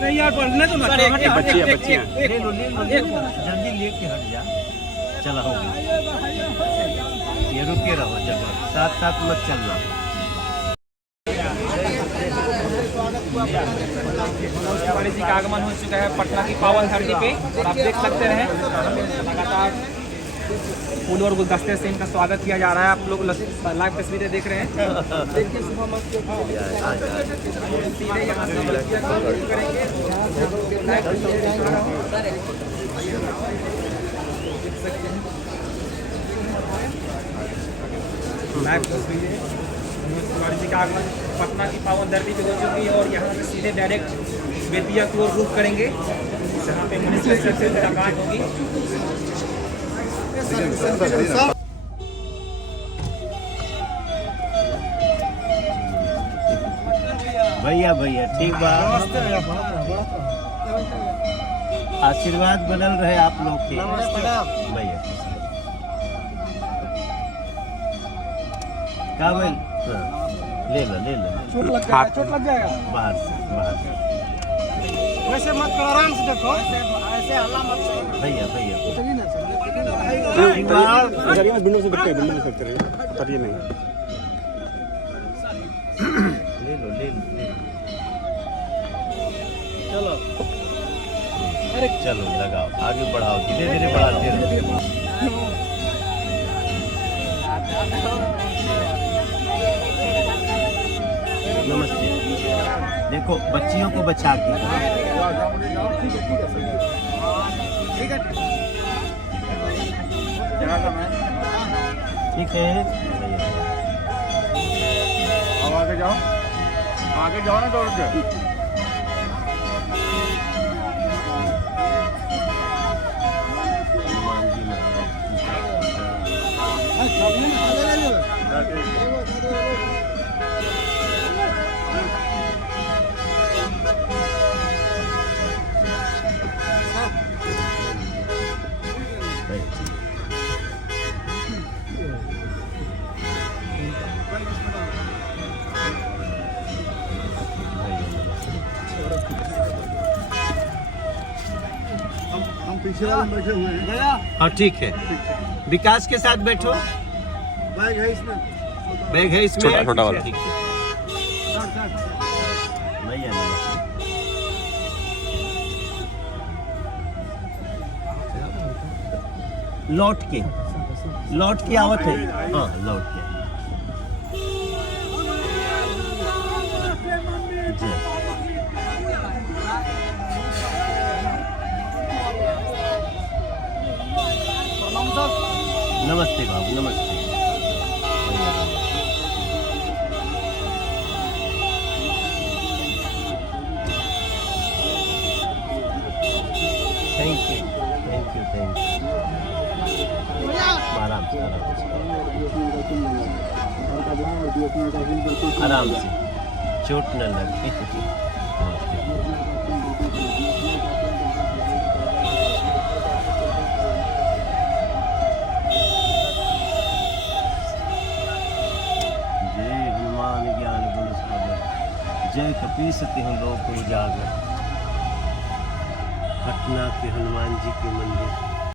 अरे यार पढ़ने तो सर, एक बच्चियां ले लो जल्दी लेके हट जा। चला हो गया, ये रुके रहो जगह, साथ साथ मत चलना। तिवारी जी का आगमन हो चुका है पटना की पावन धरती पे और आप देख सकते हैं लगातार फूल और गुलदस्ते से इनका स्वागत किया जा रहा है। आप लोग लाइव तस्वीरें देख रहे हैं। देखिए सुबह सीधे यहाँ से लड़कियाँ शुरू करेंगे। लाइव तस्वीरें तिवारी जी का आगमन पटना की पावन धरती पे हो चुकी है और यहाँ से सीधे डायरेक्ट बेतिया की ओर रुख करेंगे जहाँ पे मिनिस्टर से मुलाकात होगी। भैया भैया ठीक बात, आशीर्वाद बनल रहे आप लोग के भैया। क्या बोल, ले लो चोट लग जाएगा बाहर से वैसे मत करो, आराम से देखो, ऐसे हल्ला मत करो भैया भैया। विंडो से देखते हैं, विंडो से देखते हैं, उतरिए नहीं। ले लो चलो अरे चलो लगाओ, आगे बढ़ाओ, धीरे धीरे बढ़ाते रहो। नमस्ते। देखो बच्चियों को बचा के ठीक है। अब आगे जाओ ना दौड़ के। हम पीछे वाले बैठे हुए हैं। हाँ ठीक है, विकास के साथ बैठो। बैग है इसमें, छोटा वाला। ठीक है भैया, लौट के आवत है। हाँ लौट के जी। नमस्ते बाबू, नमस्ते। Thank you. आराम से चोट न लगे। जय हनुमान ज्ञान गुण सागर, जय कपीसति लोक उजागर। पटना के हनुमान जी के मंदिर।